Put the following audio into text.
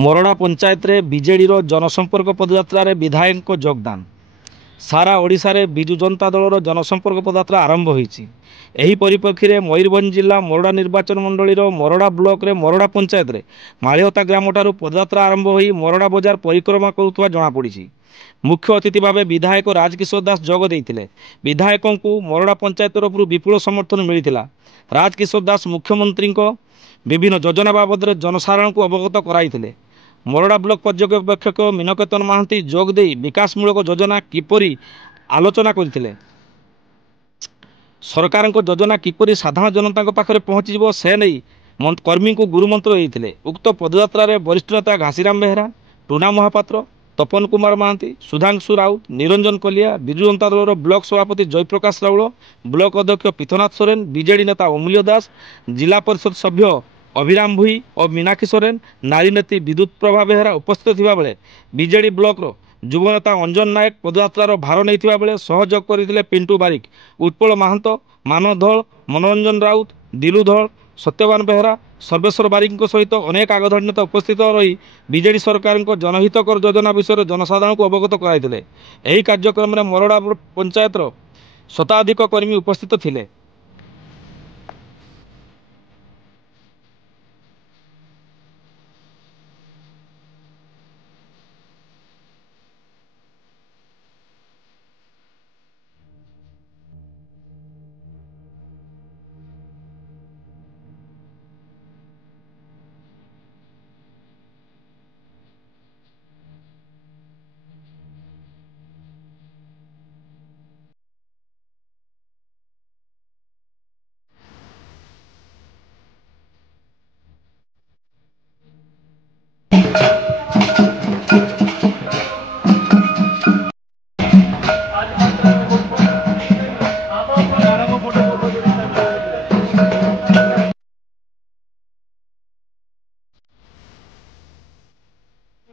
मोरडा पंचायत रे बीजेडी रो जनसंपर्क पदयात्रा रे विधायक को योगदान। सारा ओडिशा रे बिजु जनता दल रो जनसंपर्क पदयात्रा आरंभ होईछि। एही परिप्रेक्षी रे मयूरभंज जिला मोरडा निर्वाचन मंडली रो मोरडा ब्लॉक रे मोरडा पंचायत रे माळियोता ग्राम ठारू पदयात्रा आरंभ होई मोरडा बजार परिक्रमा करुवा जणा पड़िछि। मुख्य अतिथि भाव विधायक राजकिशोर दास जोग देइथिले। विधायकों को मोरडा पंचायत तरफ विपुल समर्थन मिलिथिला। राजकिशोर दास मुख्यमंत्री को विभिन्न योजना बाबद जनसाधारण को अवगत कराइथिले। मोरडा ब्लॉक पर्यवेक्षक मीनकेतन महांती जोग दे विकासमूलक योजना किपरि आलोचना करथिले। सरकार को योजना किपरि साधारण जनता पाखरे पहुंचीजिवो से नहीं कर्मी को गुरुमंत्र देइथिले। उक्त पदयात्रा रे वरिष्ठ नेता घासीराम बेहरा, टूना महापात्र, तपन कुमार महांती, सुधांशु राउत, निरंजन कलिया, बिजु जनता दल ब्लॉक सभापति जयप्रकाश राउल, ब्लॉक अध्यक्ष पीथनाथ सोरेन, बीजेडी नेता अमूल्य दास, जिला परिषद सभ्य अभिराम भुई और मीनाक्षी सोरेन, नारी नेत्री विद्युत प्रभा बेहरा उपस्थित थिबा बेले बीजेडी ब्लॉक रो युव नेता अंजन नायक पदयात्रार भार नहीं बेले सहयोग करते पिंटू बारिक, उत्पल महांत, मानव धल, मनोरंजन राउत, दिलू धल, सत्यवान बेहरा, सर्वेश्वर बारिक सहित अनेक आगधर नेता उपस्थित रही बीजेडी सरकार जनहितकर योजना विषय जनसाधारण को अवगत कराइथिले। एही कार्यक्रम में मोरडा पंचायतर शताधिक कर्मी उपस्थित थिले।